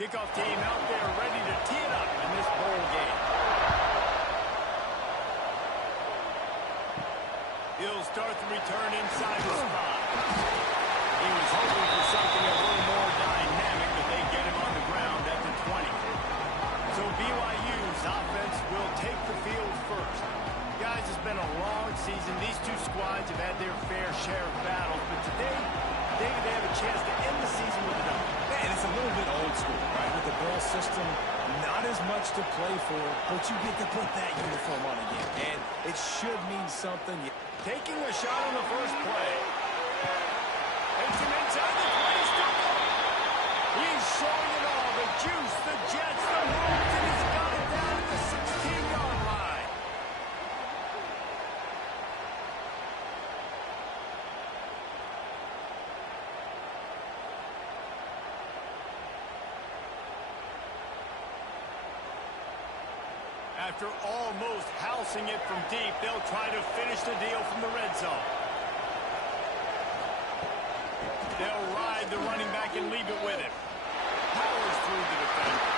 Kickoff team out there ready to tee it up in this bowl game. He'll start the return inside the spot. He was hoping for something a little more dynamic, but they get him on the ground at the 20. So BYU's offense will take the field first. Guys, it's been a long season. These two squads have had their fair share of battles, but today they have a chance to end the season with a W. Man, it's a little bit old school, right? With the ball system, not as much to play for, but you get to put that uniform on again, and it should mean something. Taking a shot on the first play. Takes him inside the 20, still going. He's showing it all, the juice, the jets, the moves, and he's got it down to the 16-yard line. After almost housing it from deep, they'll try to finish the deal from the red zone. They'll ride the running back and leave it with him. Powers through the defender.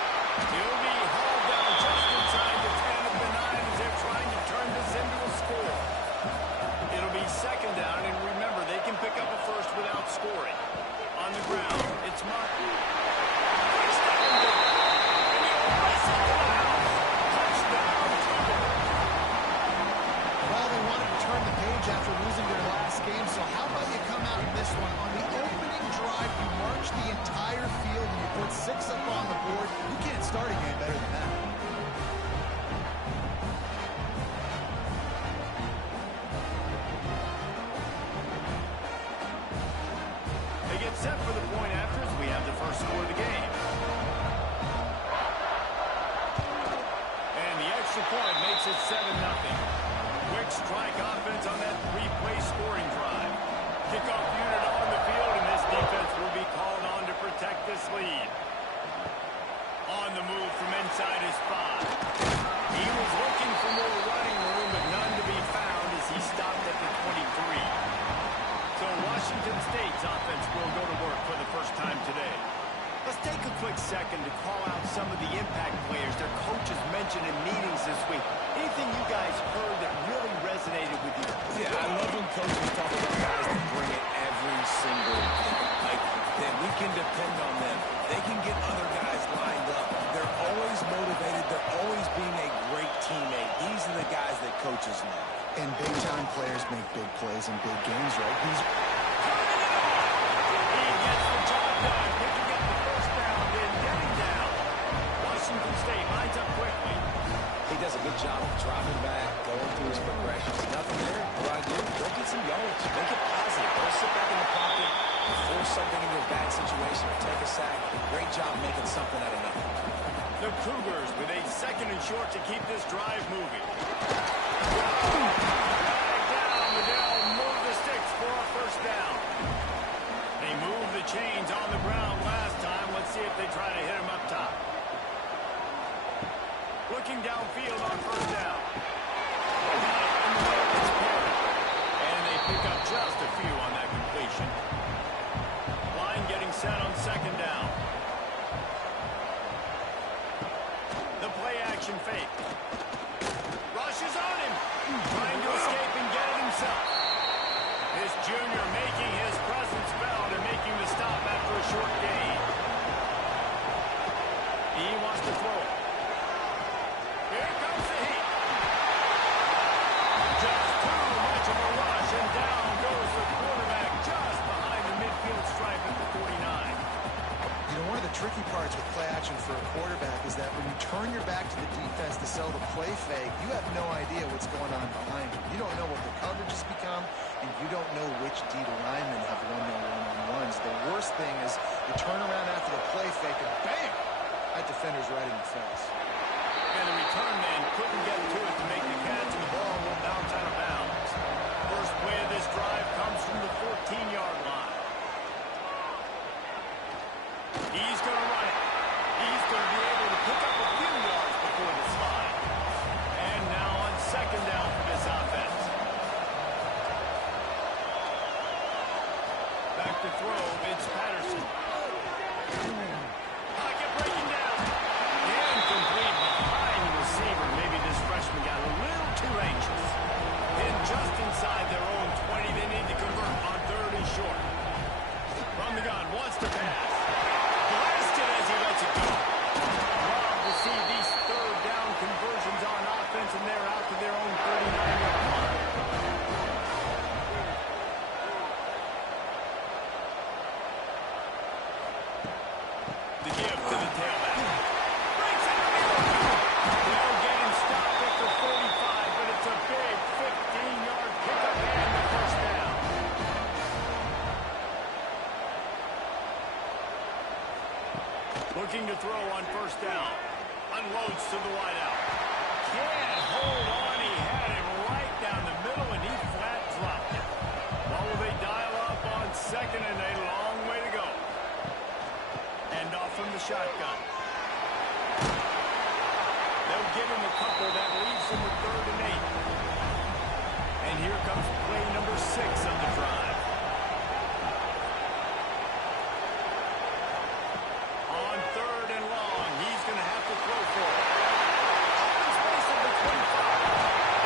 He'll be hauled down just inside the 10 of the 9 as they're trying to turn this into a score. It'll be second down, and remember, they can pick up a first without scoring. On the ground, it's Martin. First down and goal. And he'll race it to the house. Touchdown, Cougars. Well, they wanted to turn the page after losing their last game, so how about you come out in this one? On the opening drive, you march the entire field and you put 6 up on the board. You can't start a game better than that. They get set for the point after as we have the first score of the game. And the extra point makes it 7-0. Quick strike offense on that 3-play scoring drive. Kickoff unit on the field, and this defense will be called on to protect this lead. On the move from inside his spot. He was looking for more running room, but none to be found as he stopped at the 23. So Washington State's offense will go to work for the first time today. Let's take a quick second to call out some of the impact players their coaches mentioned in meetings this week. Anything you guys heard that really resonated with you? Yeah, I love when coaches talk about guys that bring it every single day. Like, that we can depend on them. They can get other guys lined up. They're always motivated. They're always being a great teammate. These are the guys that coaches love. And big-time players make big plays in big games, right? He gets the job done, picking up the first down, then getting down. Washington State lines up quickly. He does a good job of dropping back, going through his progressions. Nothing there. What I do, go get some yards. Make it positive. Don't sit back in the pocket, force something into a bad situation, or take a sack. Great job making something out of nothing. The Cougars with a second and short to keep this drive moving. Down, they'll move the sticks for a first down. They moved the chains on the ground last time. Let's see if they try to hit them up top. Looking downfield on first down. And they pick up just a few on that completion. Line getting set on second down. The play action fake. Rush is on him. Trying to escape and get it himself. This junior making his presence felt and making the stop after a short gain. He wants to throw it. Here comes the heat. Just too much of a rush, and down goes the quarterback just behind the midfield stripe at the 49. You know, one of the tricky parts with play action for a quarterback is that when you turn your back to the defense to sell the play fake, you have no idea what's going on behind you. You don't know what the coverage has become, and you don't know which D linemen have won their one-on-ones. The worst thing is you turn around after the play fake, and bam! That defender's right in your face. And the return man couldn't get to it to make the catch, and the ball will bounce out of bounds. First play of this drive comes from the 14-yard line. He's going to run it. He's going to be able to pick up a few yards before the slide. And now on second down for this offense. Back to throw, it's Patterson. Pocket break. just inside their own 20. They need to convert on 3rd and short. From the gun, wants to pass. Blasted as he lets it go. Love to see these 3rd down conversions on offense, and they're out to their own 39-yard line. The give to the tailback. Breaks it out. They'll get him stopped at the 45, but it's a big 15-yard pickup and the first down. Looking to throw on 1st down. Unloads to the wideout. Can't hold on. He had it right down the middle, and he flat dropped it. What will they dial up on 2nd and a long way to go? And off from the shotgun. They'll give him a couple that leaves him with 3rd and 8. And here comes play number 6 of the drive. On 3rd and long, he's going to have to throw for it. Open space at the 25.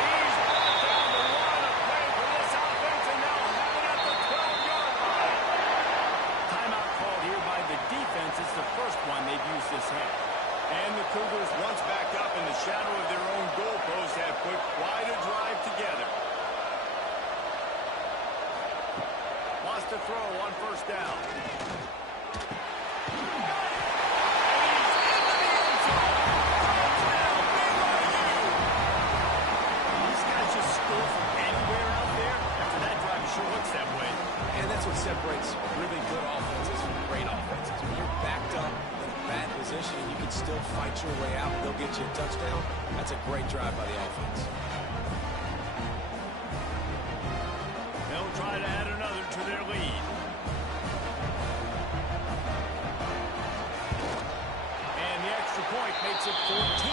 He's brought down the run of play for this offense, and now have it at the 12-yard line. Timeout called here by the defense. It's the first one they've used this half. And the Cougars, once back up in the shadow of their own goalpost, have put quite a drive together. Wants to throw on 1st down. What separates really good offenses from great offenses. When you're backed up in a bad position and you can still fight your way out and they'll get you a touchdown, that's a great drive by the offense. They'll try to add another to their lead. And the extra point makes it 14-0.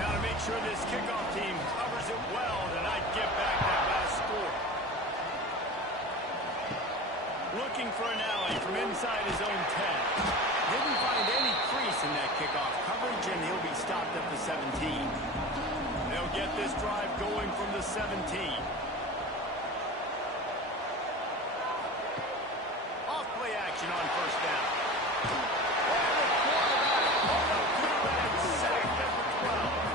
Now to make sure this kickoff team covers it well to not give back that last score. Looking for an alley from inside his own 10. Didn't find any crease in that kickoff coverage, and he'll be stopped at the 17. They'll get this drive going from the 17. Off play action on 1st down. And the quarterback pulled up through and sacked at the 12.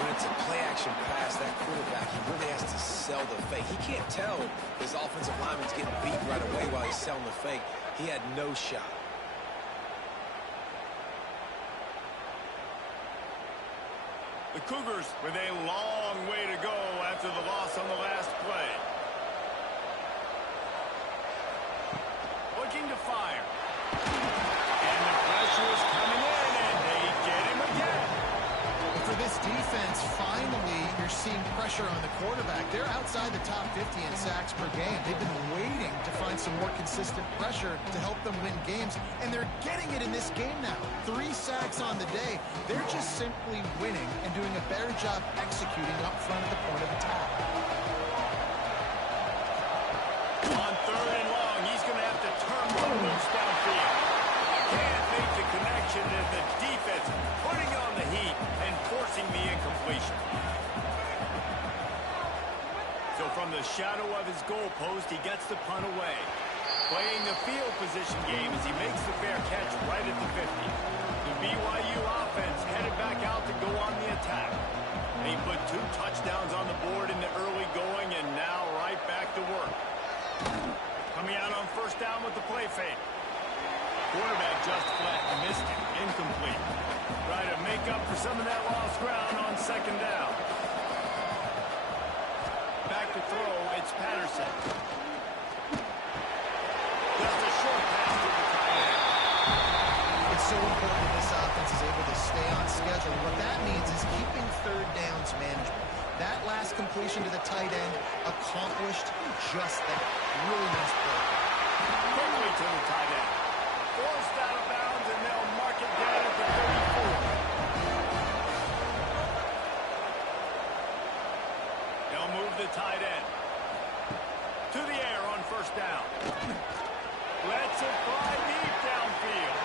When it's a play-action pass, that quarterback, he really has to sell the fake. He can't tell his offensive lineman's getting beat right away while he's selling the fake. He had no shot. The Cougars with a long way to go after the loss on the last play. Looking to fire. And the pressure is coming in, and they get him again. For this defense, finally, you're seeing pressure on the quarterback. They're outside the top 50 in sacks per game. They've been waiting to find some more consistent pressure to help them win games, and they're getting it in this game now. 3 sacks on the day. They're just simply winning and doing a better job executing up front at the point of attack. On 3rd and long, he's going to have to turn one loose downfield. Can't make the connection, and the defense putting on the heat and forcing the incompletion. So from the shadow of his goalpost, he gets the punt away. Playing the field position game as he makes the fair catch right at the 50. The BYU offense headed back out to go on the attack. They put 2 touchdowns on the board in the early going, and now right back to work. Coming out on 1st down with the play fake. Quarterback just flat missed him. Incomplete. Try to make up for some of that lost ground on 2nd down. Back to throw, it's Patterson. Just a short pass to the tight end. It's so important that this offense is able to stay on schedule. What that means is keeping 3rd downs management. That last completion to the tight end accomplished just that. Really nice play. Quickly to the tight end. Forced out of bounds, and they'll mark it down at the 34. They'll move the tight end. To the air on 1st down. Lets it fly deep downfield.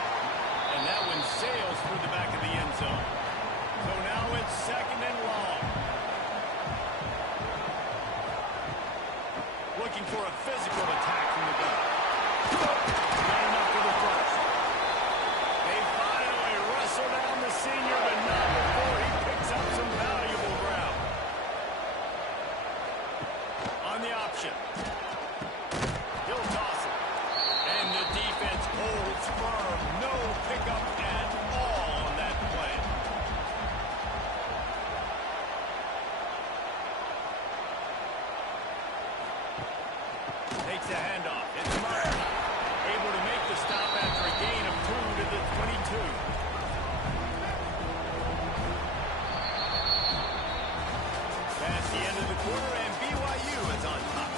And that one sails through the back of the end zone. So now it's 2nd and long. looking for a physical attack from the gun. Not enough for the first. They finally wrestle down the senior, but not before he picks up some valuable ground. On the option. He'll toss it. And the defense holds firm. No pickup at all on that play. Takes a handoff. It's Martin. Able to make the stop after a gain of 2 to the 22. Past the end of the quarter, and BYU is on top.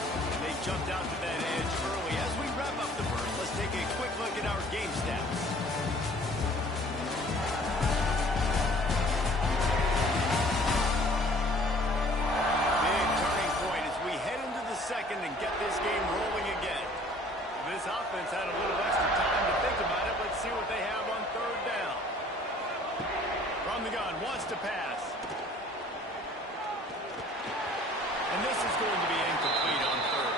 They jumped out to that edge early. As we wrap up the first, let's take a quick look at our game stats. Big turning point as we head into the second and get this game rolling again. This offense had a little extra time to think about it. Let's see what they have on third down. From the gun, wants to pass. And this is going to be incomplete on third.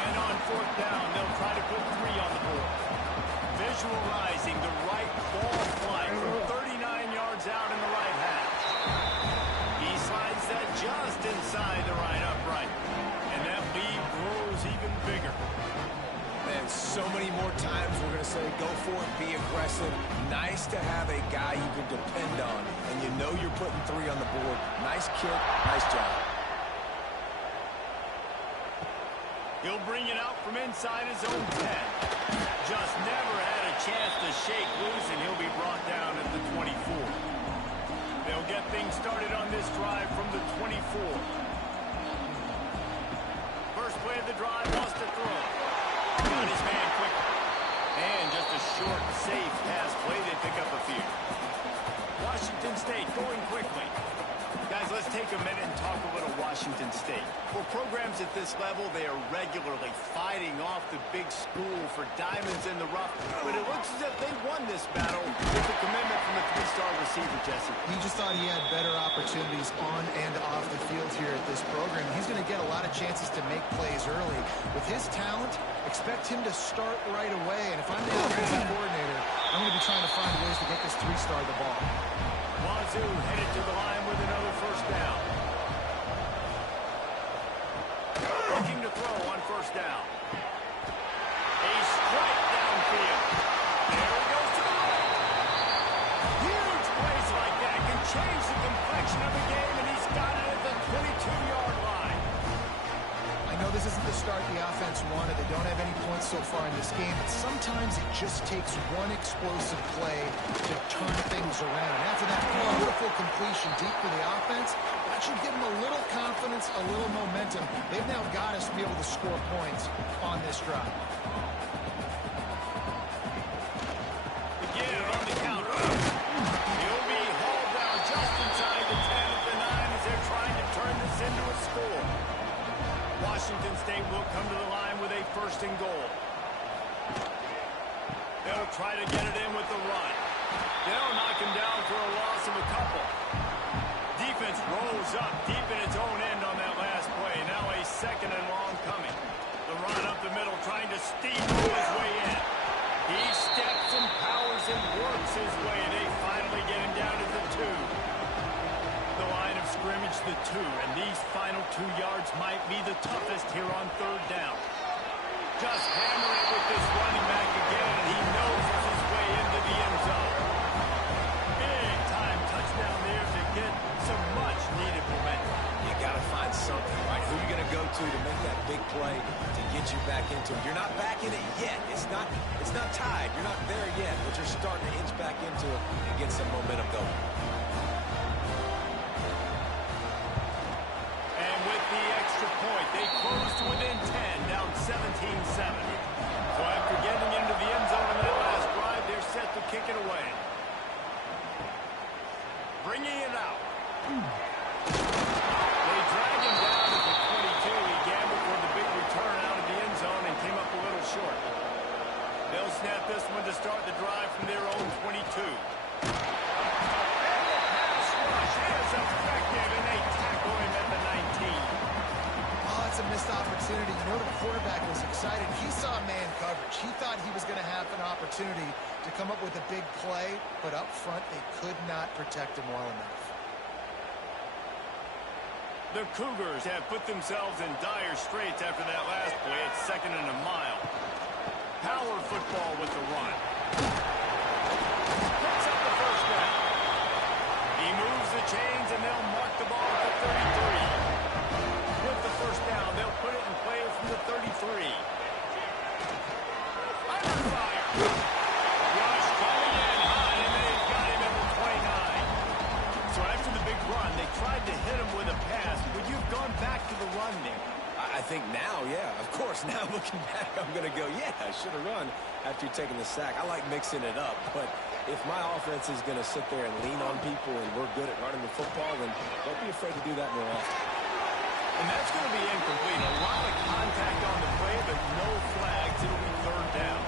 And on fourth down, they'll try to put 3 on the board. Visualizing the right ball flight from 39 yards out in the right half. He slides that just inside the right upright. And that lead grows even bigger. Man, so many more times we're going to say go for it, be aggressive. Nice to have a guy you can depend on, and you know you're putting 3 on the board. Nice kick, nice job. He'll bring it out from inside his own 10. Just never had a chance to shake loose, and he'll be brought down at the 24. They'll get things started on this drive from the 24. First play of the drive, wants to throw. Got his man quickly. And just a short, safe pass play. They pick up a few. Washington State going quickly. Guys, let's take a minute and talk a little Washington State. For programs at this level, they are regularly fighting off the big school for diamonds in the rough. But it looks as if they won this battle with a commitment from a 3-star receiver, Jesse. He just thought he had better opportunities on and off the field here at this program. He's going to get a lot of chances to make plays early. With his talent, expect him to start right away. And if I'm the offensive coordinator, I'm going to be trying to find ways to get this 3-star the ball. Wazoo headed to the line with another first down. Looking to throw on first down. A strike downfield. There he goes to the right. Huge plays like that can change the complexion of the game, and he's got it at the 22-yard line. I know this isn't the start the offense wanted. They don't have any points so far in this game, but sometimes it just takes one explosive play to turn things around. And after that beautiful completion deep for the offense, that should give them a little confidence, a little momentum. They've now got us to be able to score points on this drive. The give on the counter. He'll be hauled down just inside the 10 at the 9 as they're trying to turn this into a score. Washington State will come to the line with a first and goal. They'll try to get it in with the run. They'll knock him down for a loss of a couple. Defense rolls up deep in its own end on that last play. Now a second and long coming. The run up the middle trying to steamroll his way in. He steps and powers and works his way. They finally get him down to the 2. The line of scrimmage, the 2, and these final 2 yards might be the toughest here on third down. Just hammer it with this running back again, and he noses his way into the end zone. Big time touchdown there to get some much needed momentum. You got to find something, right? Who are you going to go to make that big play to get you back into it? You're not back in it yet. It's not tied. You're not there yet, but you're starting to inch back into it and get some momentum going. Point. They close to within 10, down 17-7. So after getting into the end zone in that last drive, they're set to kick it away. Bringing it out. They drag him down at the 22. He gambled for the big return out of the end zone and came up a little short. They'll snap this one to start the drive from their own 22. opportunity. You know, the quarterback was excited. He saw man coverage. He thought he was going to have an opportunity to come up with a big play, but up front, they could not protect him well enough. The Cougars have put themselves in dire straits after that last play. It's 2nd and a mile. Power football with the run. Picks up the first down. He moves the chains, and they'll mark the ball at the 33. With the first down, they'll put it in play from the 33. Under fire. Rush coming in high, and they've got him at the 29. So after the big run, they tried to hit him with a pass, but you've gone back to the run there. I think now, yeah, of course, now looking back, I'm going to go, yeah, I should have run after taking the sack. I like mixing it up, but if my offense is going to sit there and lean on people and we're good at running the football, then don't be afraid to do that more often. And that's going to be incomplete. A lot of contact on the play, but no flags. It'll be 3rd down.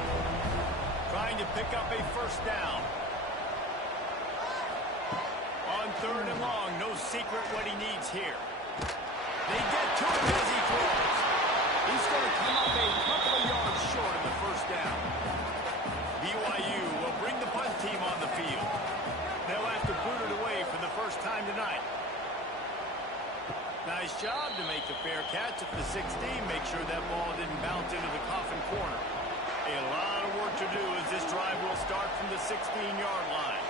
Trying to pick up a first down. On 3rd and long, no secret what he needs here. They get to him as he throws. He's going to come up a couple of yards short of the first down. BYU will bring the punt team on the field. They'll have to boot it away for the first time tonight. Nice job to make the fair catch at the 16. Make sure that ball didn't bounce into the coffin corner. A lot of work to do as this drive will start from the 16-yard line.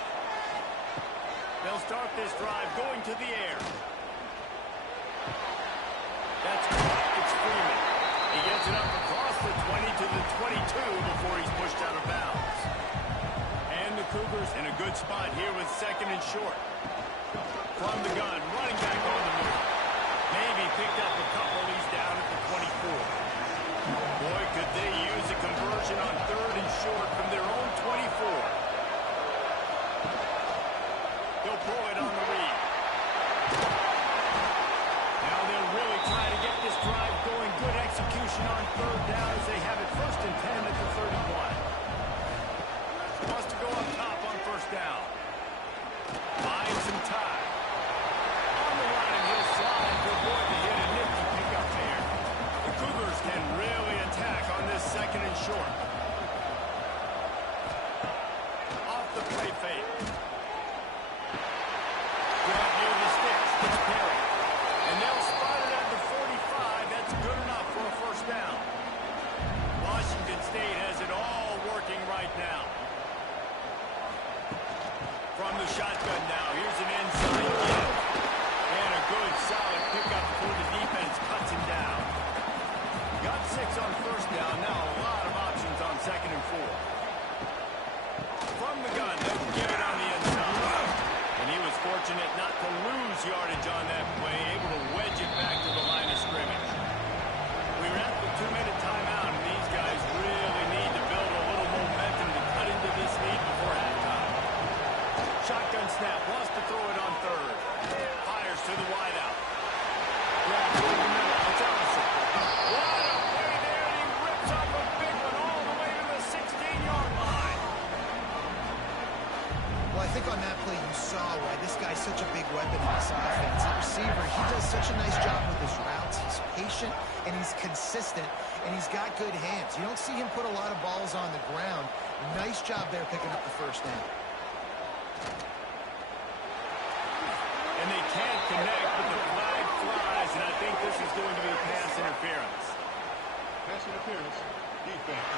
They'll start this drive going to the air. That's caught. It's Freeman. He gets it up across the 20 to the 22 before he's pushed out of bounds. And the Cougars in a good spot here with 2nd and short. From the gun, running back on the move. Maybe picked up a couple. He's down at the 24. Boy, could they use a conversion on 3rd and short from their own 24. They'll pull it on the read. Now they'll really try to get this drive going. Good execution on 3rd down as they have it 1st and 10 at the 31. Wants to go up top on 1st down. Finds some time. On the run, and he'll slide to avoid the hit. A nifty pickup there. The Cougars can really attack on this 2nd and short. Off the play fake. Grab near the sticks. It's Perry. And they'll spot it at the 45. That's good enough for a first down. Washington State has it all working right now. From the shotgun now, here's an inside give. And a good, solid pickup before the defense cuts him down. Got 6 on 1st down. Now a lot of options on 2nd and 4. From the gun, they'll give it on the inside. And he was fortunate not to lose yardage on that play, able to wedge it back to the line of scrimmage. We're at the 2-minute timeout, and these guys really need to build a little momentum to cut into this lead before halftime. Shotgun snap, wants to throw it on 3rd. Fires to the wideout. Grab to the middle, it's Ellison. What a play there, and he rips up a big one all the way to the 16-yard line. Well, I think on that play you saw why this guy's such a big weapon in this offense. The receiver, he does such a nice job with his routes. He's patient, and he's consistent, and he's got good hands. You don't see him put a lot of balls on the ground. Nice job there picking up the first down. And they can't connect, but the flag flies, and I think this is going to be pass interference. Pass interference, defense.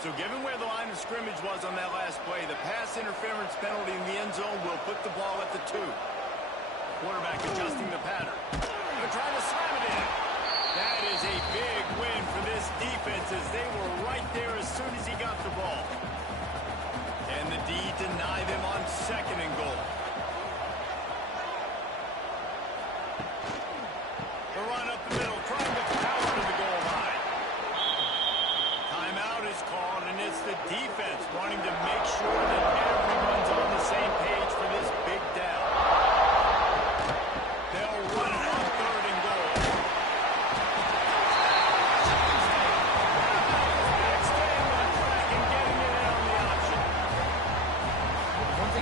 So given where the line of scrimmage was on that last play, the pass interference penalty in the end zone will put the ball at the 2. Quarterback adjusting the pattern. They're trying to slam it in. That is a big win for this defense as they were right there as soon as he got the ball. And the D deny them on 2nd and goal. The run up the middle, trying to power to the goal line. Timeout is called, and it's the defense wanting to make sure that everyone's on the same page for this big down. They'll run it on 3rd and goal. Staying on track and getting it in on the option. One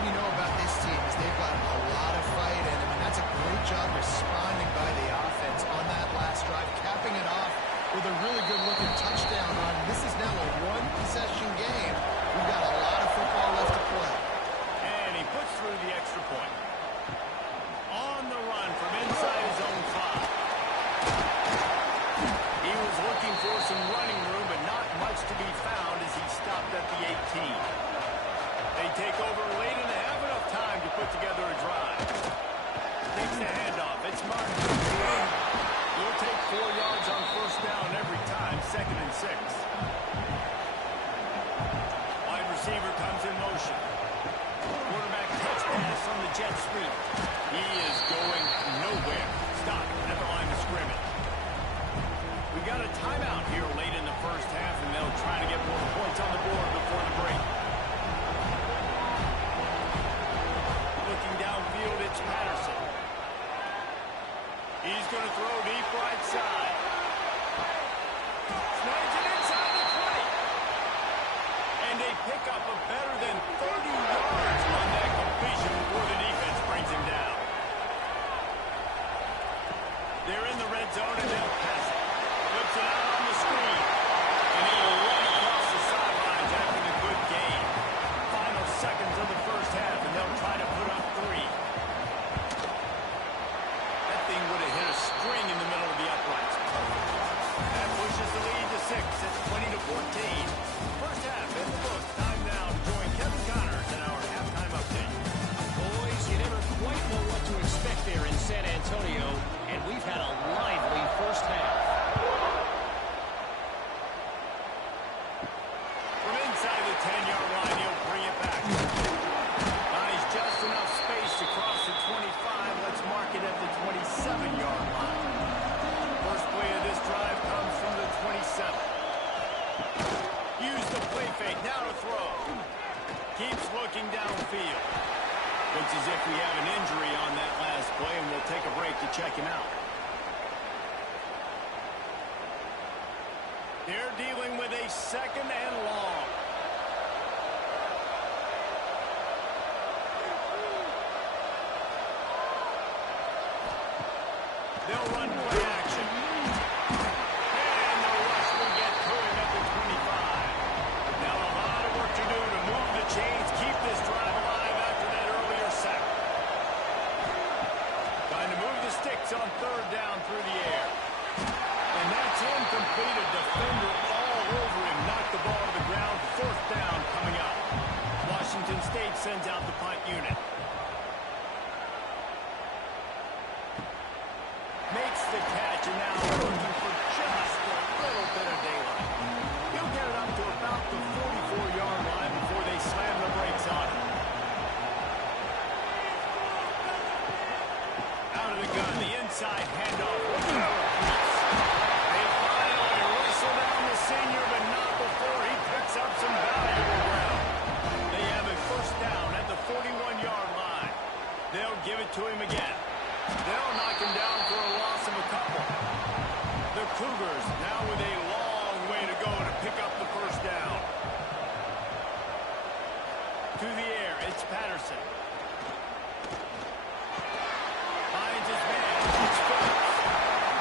extra point. On the run from inside his own 5. He was looking for some running room, but not much to be found as he stopped at the 18. They take over late and have enough time to put together a drive. Takes the handoff. It's Martin. He'll take 4 yards on first down every time, 2nd and 6. Wide receiver comes in motion. Quarterback touch pass on the jet sweep. He is going nowhere. Stop at the line of scrimmage. We got a timeout here late in the first half, and they'll try to get more points on the board before the break. Looking downfield, it's Patterson. He's going to throw deep right side. Snags it inside the 20. And they pick up a better than 30 yards on that completion before the defense brings him down. They're in the red zone, and they'll pass it. Flips it out on the screen. And he'll run across the sidelines after the good gain. Final seconds of the first half, and they'll try to put up 3. That thing would have hit a string in the middle of the uprights. That pushes the lead to 6. It's 20-14. First half in the books. Time now to join Kevin Connors in our halftime update. Boys, you never quite know what to expect there in San Antonio, and we've had a lively first half. From inside the 10-yard line, he'll bring it back. Buys just enough space to cross the 25. Let's mark it at the 27-yard line. First play of this drive comes from the 27. Use the play fake. Now to throw. Keeps looking downfield. Looks as if we have an injury on that last play, and we'll take a break to check him out. They're dealing with a 2nd and long. They'll run play action. And the rush will get to him at the 25. Now a lot of work to do to move the chains, keep this drive alive after that earlier sack. Trying to move the sticks on 3rd down through the air. And that's incomplete. A defender all over him. Knocked the ball to the ground. 4th down coming up. Washington State sends out the punt unit. Makes the catch, and now looking for just a little bit of daylight. He'll get it up to about the 44-yard line before they slam the brakes on him. Out of the gun, the inside handoff. They finally wrestle down the senior, but not before he picks up some valuable ground. They have a first down at the 41-yard line. They'll give it to him again. They'll knock him down for a loss of a couple. The Cougars now with a long way to go to pick up the first down. To the air, it's Patterson. Finds his man. It's Phillips.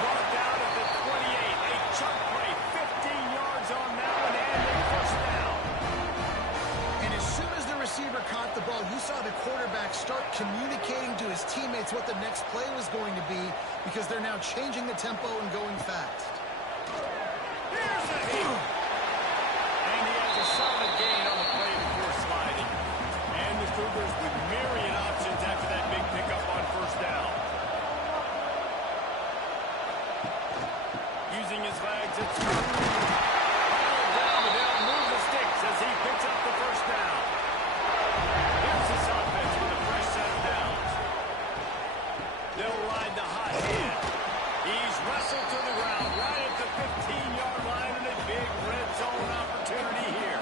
Brought down at the 28. A chunk play. 15 yards on that one, and a first down. And as soon as the receiver caught the ball, you saw the quarterback start communicating to his teammates what the next play was going to be, because they're now changing the tempo and going fast. Here's a hit. And he has a solid gain on the play before sliding. And the Cougars with myriad options after that big pickup on first down. Using his legs, it's down, but they'll move the sticks as he picks up the first down. Here's this offense with a fresh set of downs. They'll ride the hot hand. He's wrestled to the ground right at the 15-yard line, and a big red zone opportunity here.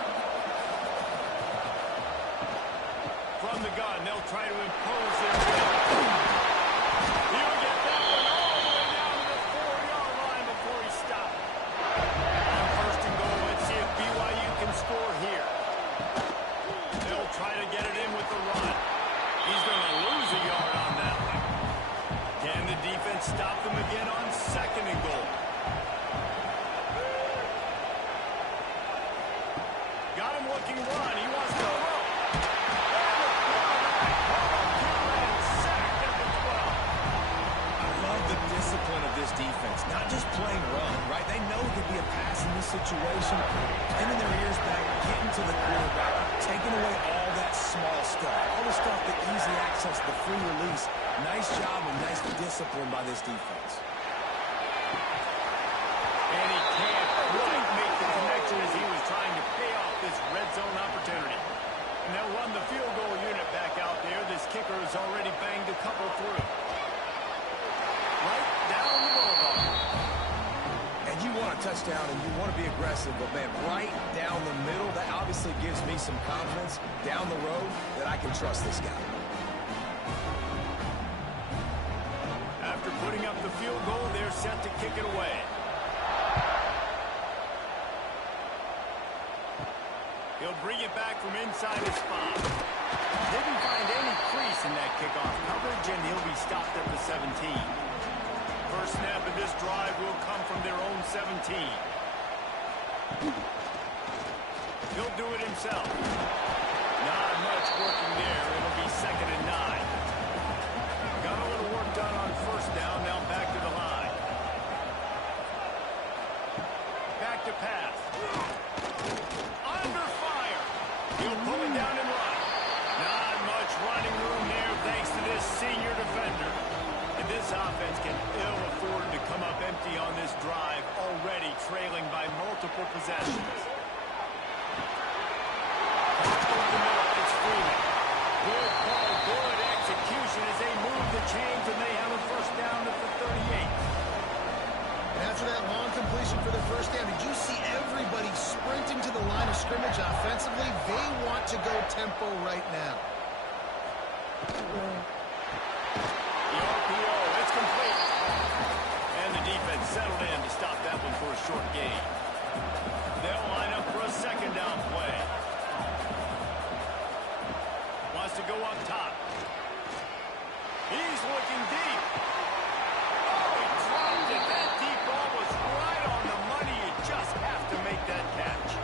From the gun, they'll try to impose their will. He'll get that one all the way down to the 4-yard line before he stopped. On first and goal, let's see if BYU can score here. They'll try to get it in with the run. He's going to lose a yard on that one. Can the defense stop them again on 2nd and goal? Got him looking run. He wants to throw. And the quarterback, be a pass in this situation, pinning their ears back, getting to the quarterback, taking away all that small stuff, all the stuff that easy access, the free release. Nice job and nice discipline by this defense. And he can't quite make the connection as he was trying to pay off this red zone opportunity. And they'll run the field goal unit back out there. This kicker has already banged a couple through. Right down the boulevard. And you want a touchdown and you want to be aggressive, but, man, right down the middle, that obviously gives me some confidence down the road that I can trust this guy. After putting up the field goal, they're set to kick it away. He'll bring it back from inside his spot. Didn't find any crease in that kickoff coverage, and he'll be stopped at the 17. First snap of this drive will come from their own 17. He'll do it himself. Not much working there. It'll be 2nd and 9. Got a little work done on first down. Now back to the line. Back to pass. Under fire. He'll pull it down and run. Not much running room there thanks to this senior defender. And this offense can ill afford to come up empty on this drive, already trailing by multiple possessions. Over the middle, it's Freeman. Good ball, good execution as they move the chains, and they have a first down at the 38. And after that long completion for the first down, did you see everybody sprinting to the line of scrimmage offensively? They want to go tempo right now. The RPO, it's complete. And the defense settled in to stop that one for a short gain. They'll line up for a second down play. Wants to go up top. He's looking deep. Oh, he dropped it. That deep ball was right on the money. You just have to make that catch.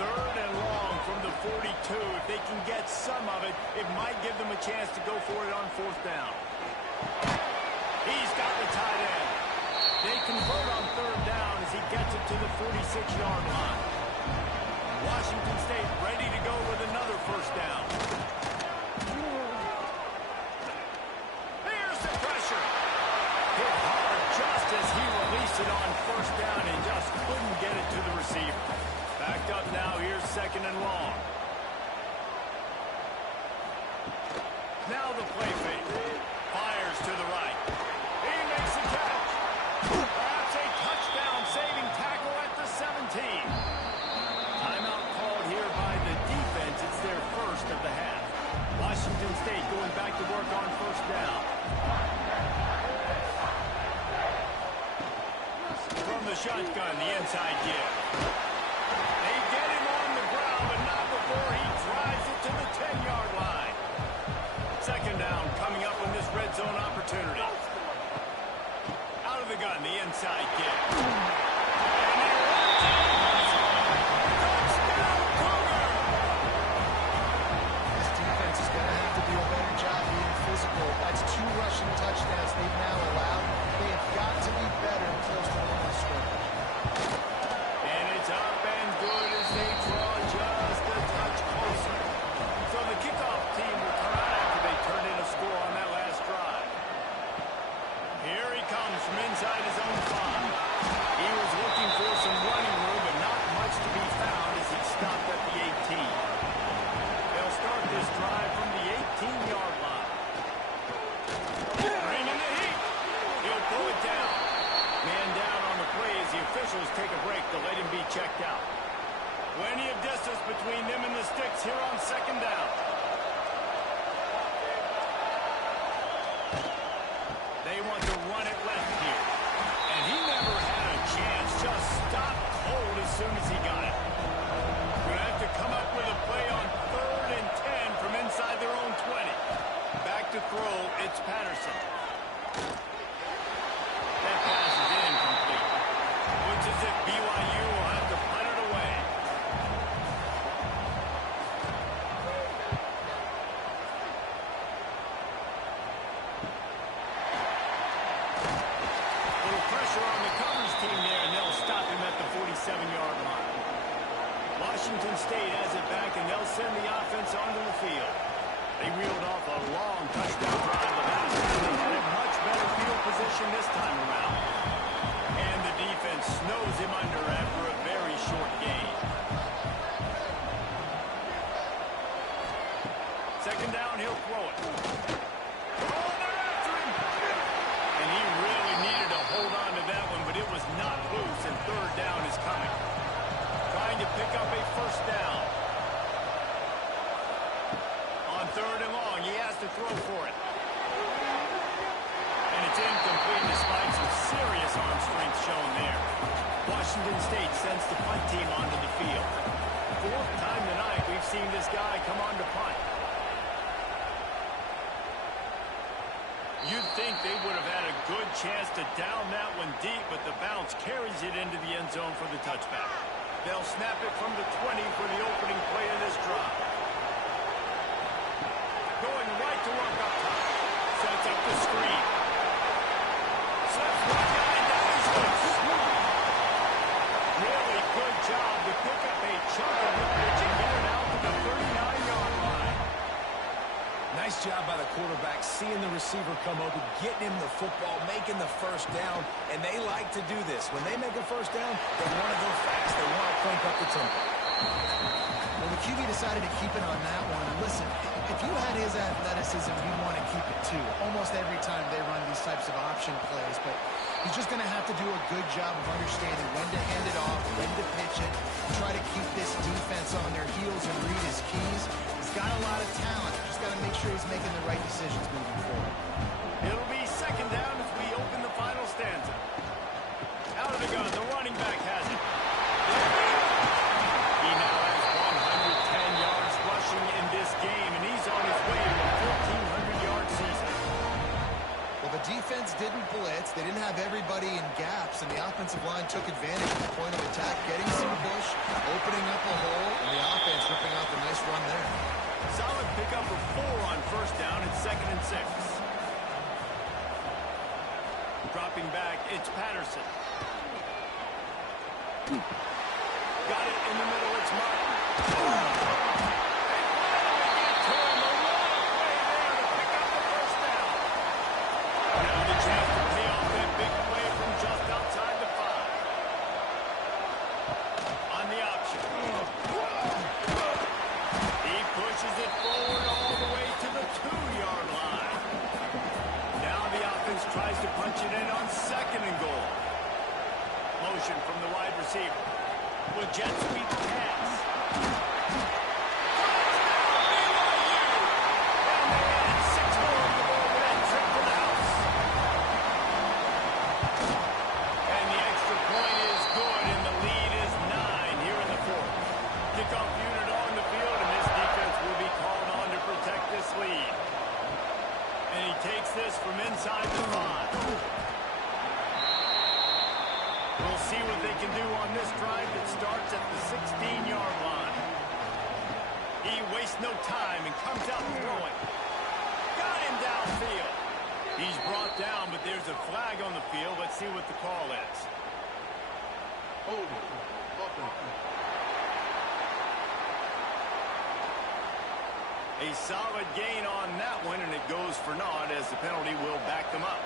3rd and long from the 42. If they can get some of it, it might give them a chance to go for it on 4th down. He's got the tight end. They convert on 3rd down as he gets it to the 46-yard line. Washington State ready to go with another first down. Here's the pressure. Hit hard just as he released it on first down and just couldn't get it to the receiver. Backed up now. Here's 2nd and long. Now the play fake. Fires to the right. He makes the catch. That's a touchdown-saving tackle at the 17. Timeout called here by the defense. It's their first of the half. Washington State going back to work on first down. From the shotgun, the inside give. They get him on the ground, but not before he drives it to the 10-yard line. 2nd down coming up on this red zone opportunity. Out of the gun, the inside give. Touchdown, Cougar! This defense is going to have to do a better job being physical. That's 2 rushing touchdowns they've now allowed. They have got to be better close to the line of scrimmage. And it's up and good as they draw just a touch closer. So the kickoff team will come out after they turn in a score on that last drive. Here he comes from inside his own 5. He was looking for some running room, but not much to be found as he stopped at the 18. They'll start this drive from the 18-yard line. Bringing the heat. He'll pull it down. Man down on the play as the officials take a break to let him be checked out. Plenty of distance between them and the sticks here on 2nd down. They want to run it left here. And he never had a chance. Just stopped cold as soon as he got it. Going to have to come up with a play on 3rd and 10 from inside their own 20. Back to throw, it's Patterson. That pass is incomplete. Looks as if BYU will have to punt it away. Little pressure on the coverage team there, and they'll They'll stop him at the 47-yard line. Washington State has it back, and they'll send the offense onto the field. They reeled off a long touchdown drive the last time. They had a much better field position this time around. And the defense snows him under after a very short gain. Second down, he'll throw it. Oh, they're after him! And he really needed to hold on to that one, but it was not loose, and third down is coming. Trying to pick up a first down. On third and long, he has to throw for it. And it's incomplete despite some serious arm strength shown there. Washington State sends the punt team onto the field. Fourth time tonight we've seen this guy come on to punt. You'd think they would have had a good chance to down that one deep, but the bounce carries it into the end zone for the touchback. They'll snap it from the 20 for the opening play of this drive. Going right to work up top. Sets up the screen. Sets one guy down his loose. Really good job to pick up a chunk of yardage and get it out to the 39-yard line. Nice job by the quarterback, seeing the receiver come open, getting him the football, making the first down, and they like to do this. When they make a first down, they want to go fast. They want to crank up the tempo. Well, the QB decided to keep it on that one. And listen, if you had his athleticism, you'd want to keep it too. Almost every time they run these types of option plays, but he's just going to have to do a good job of understanding when to hand it off, when to pitch it, try to keep this defense on their heels and read his keys. He's got a lot of talent. Just got to make sure he's making the right decisions moving forward. It'll be second down as we open the final stanza. Out of the gun, the running back has it. He now has 110 yards rushing in this game, and he's on his way to a 1,400-yard season. Well, the defense didn't blitz. They didn't have everybody in gaps, and the offensive line took advantage of the point of attack, getting some push, opening up a hole, and the offense ripping off a nice run there. Solid pickup of 4 on first down and 2nd and 6. Dropping back, it's Patterson. Got it in the middle, it's Martin. Now the chance to pay off that big play from just outside the 5. On the option. He pushes it forward all the way to the 2-yard line. Now the offense tries to punch it in on 2nd and goal. Motion from the wide receiver. With jet sweep pass. This from inside the 5. We'll see what they can do on this drive that starts at the 16-yard line. He wastes no time and comes out throwing. Got him downfield. He's brought down, but there's a flag on the field. Let's see what the call is. A solid gain on that one, and it goes for naught as the penalty will back them up.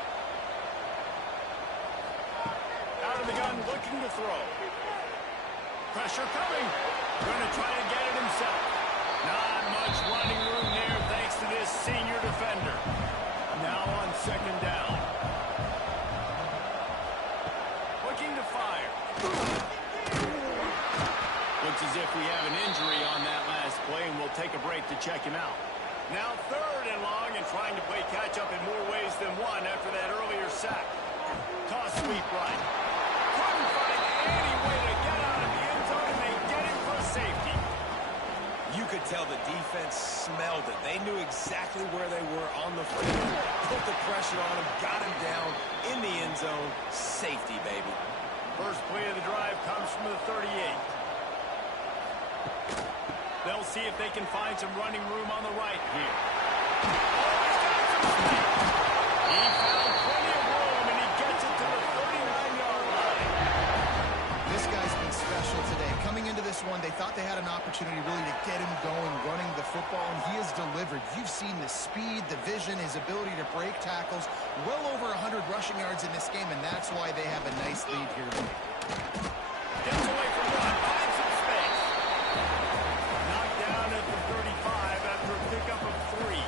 Out of the gun, looking to throw. Pressure coming. Going to try to get it himself. Not much running room there thanks to this senior defender. Now on 2nd down. Looking to fire. Looks as if we have an injury on that last play, and we'll take a break to check him out. Now 3rd and long, and trying to play catch-up in more ways than one after that earlier sack. Toss sweep right. Couldn't find any way to get out of the end zone, and they get him for safety. You could tell the defense smelled it. They knew exactly where they were on the field, put the pressure on him, got him down in the end zone. Safety, baby. First play of the drive comes from the 38. They'll see if they can find some running room on the right here. He found plenty of room, and he gets it to the 39-yard line. speed, the vision, his ability to break tackles. Well over 100 rushing yards in this game, and that's why they have a nice lead here. Gets away from one, finds some space. Knocked down at the 35 after a pickup of 3.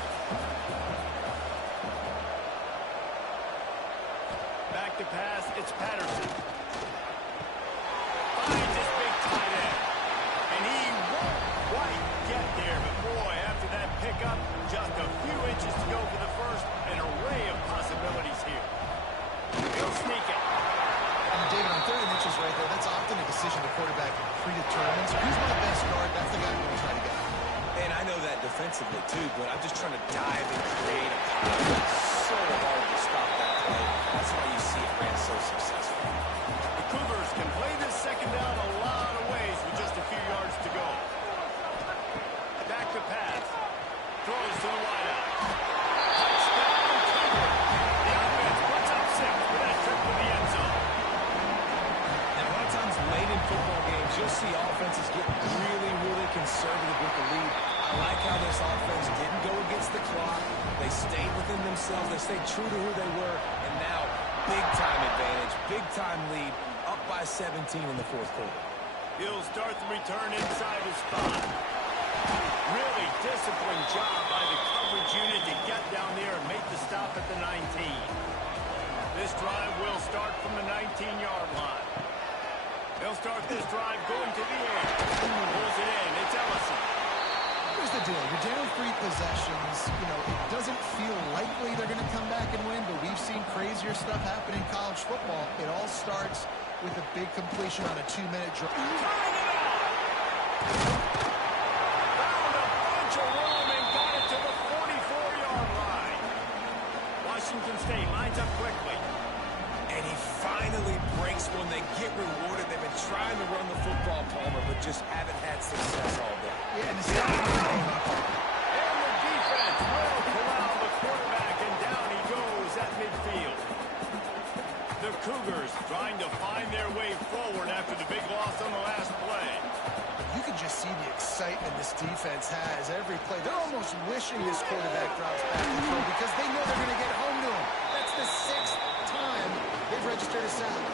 Back to pass, it's Patterson. Finds his big tight end. And he won't quite get there, but boy, after that pickup, just a few inches to go for the first. An array of possibilities here. He'll sneak it. And David, on 30 inches right there, that's often a decision the quarterback predetermines. Who's my best guard? That's the guy I'm going to try to get. And I know that defensively, too, but I'm just trying to dive and create a pocket. It's so hard to stop that play. That's why you see it ran so successful. The Cougars can play this second down a lot of ways with just a few yards to go. Back to pass. Throws to the wideout. Touchdown, Cougars. The offense puts up 6 with that trip to the end zone. And a lot of times late in football games, you'll see offenses get really, really conservative with the lead. I like how this offense didn't go against the clock. They stayed within themselves. They stayed true to who they were. And now, big-time advantage, big-time lead, up by 17 in the fourth quarter. He'll start the return inside his spot. Really disciplined job by the coverage unit to get down there and make the stop at the 19. This drive will start from the 19-yard line. They'll start this drive going to the air. Pulls it in. It's Ellison. Here's the deal. You're down 3 possessions. You know, it doesn't feel likely they're going to come back and win, but we've seen crazier stuff happen in college football. It all starts with a big completion on a 2-minute drive. Turning it on. Found a bunch of room and got it to the 44-yard line. Washington State lines up quickly. And he finally breaks one. They get rewarded. They've been trying to run the football, Palmer, but just haven't had success all day. Yeah, and the And the defense will corral the quarterback, and down he goes at midfield. The Cougars trying to find their way forward after the big loss on the last play. You can just see the excitement this defense has every play. They're almost wishing this quarterback drops back to throw because they know they're going to get home to him. That's the 6th time they've registered a sack.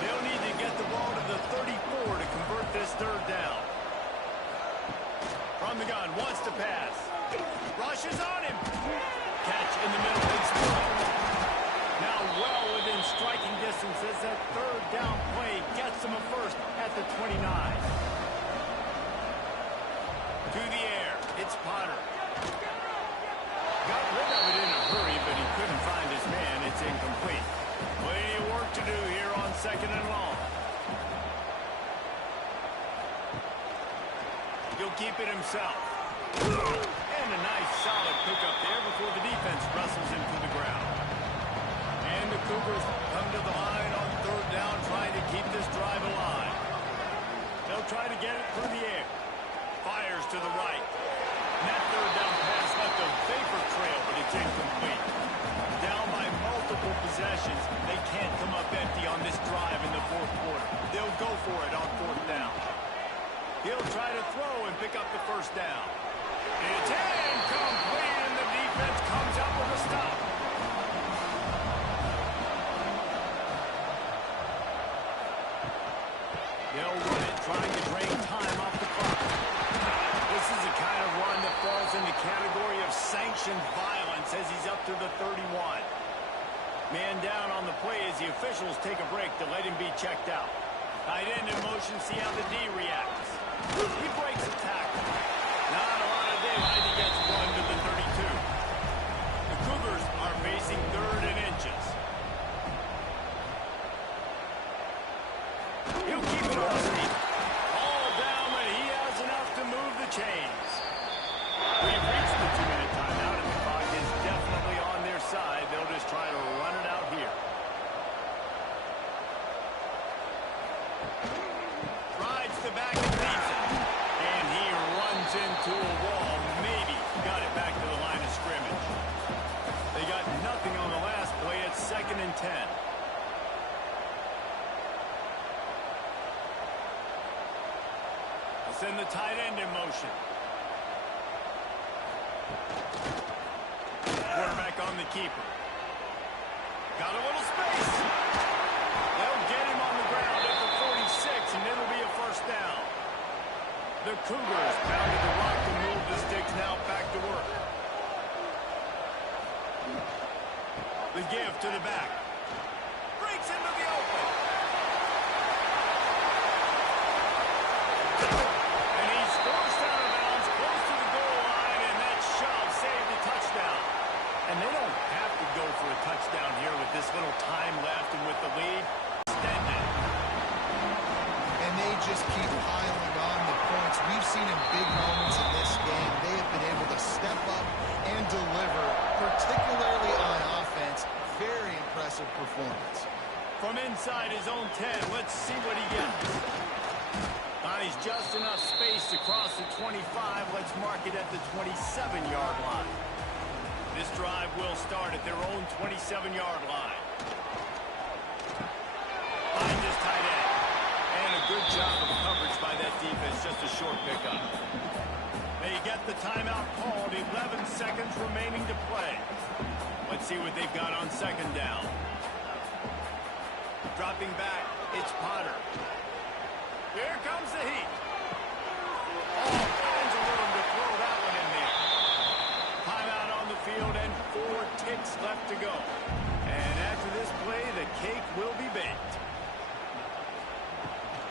They'll need to get the ball to the 34 to convert this third down. From the gun, wants to pass. Rushes on him. Catch in the middle. It's now well within striking distance as that third down play gets him a first at the 29. To the air. It's Potter. Got rid of it in a hurry, but he couldn't find his man. It's incomplete. Plenty of work to do here on 2nd and long. He'll keep it himself. And a nice solid pickup there before the defense wrestles him to the ground. And the Cougars come to the line on 3rd down, trying to keep this drive alive. They'll try to get it through the air. Fires to the right. And that 3rd down pass left a vapor trail, but it's incomplete. Down by multiple possessions, they can't come up empty on this drive in the 4th quarter. They'll go for it on 4th down. He'll try to throw and pick up the 1st down. It's incomplete, and the defense comes up with a stop. They'll run it, trying to drain time off the clock. This is the kind of run that falls in the category of sanctioned violence as he's up to the 31. Man down on the play as the officials take a break to let him be checked out. Tight end in motion, see how the D reacts. He breaks a tackle. Not a lot of daylight. He gets 1 to the 32. The Cougars are facing 3rd and inches. He'll keep it on speed. All down, but he has enough to move the chains. We've reached the 2-minute timeout, and the clock is definitely on their side. They'll just try to run it out here. Rides the back and leaves it. And he runs into a wall. Maybe got it back to the line of scrimmage. They got nothing on the last play. It's 2nd and 10. Send the tight end in motion. keeper. Got a little space. They'll get him on the ground at the 46, and it'll be a first down. The Cougars pounded the rock to move the sticks, now back to work. The give to the back. Breaks into the open. And he's forced out of bounds close to the goal line, and that shove saved the touchdown. And they don't have to go for a touchdown here with this little time left and with the lead extended. And they just keep piling on the points. We've seen in big moments in this game, they have been able to step up and deliver, particularly on offense. Very impressive performance. From inside his own 10, let's see what he gets. He's just enough space to cross the 25. Let's mark it at the 27-yard line. This drive will start at their own 27-yard line. Find his tight end. And a good job of coverage by that defense. Just a short pickup. They get the timeout called. 11 seconds remaining to play. Let's see what they've got on second down. Dropping back, it's Potter. Here comes the heat. All kinds of room to throw that one in there. Timeout on the field and 4 ticks left to go. And after this play, the cake will be baked.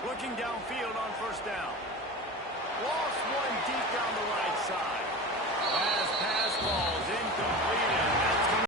Looking downfield on first down. Lost one deep down the right side. Pass falls incomplete.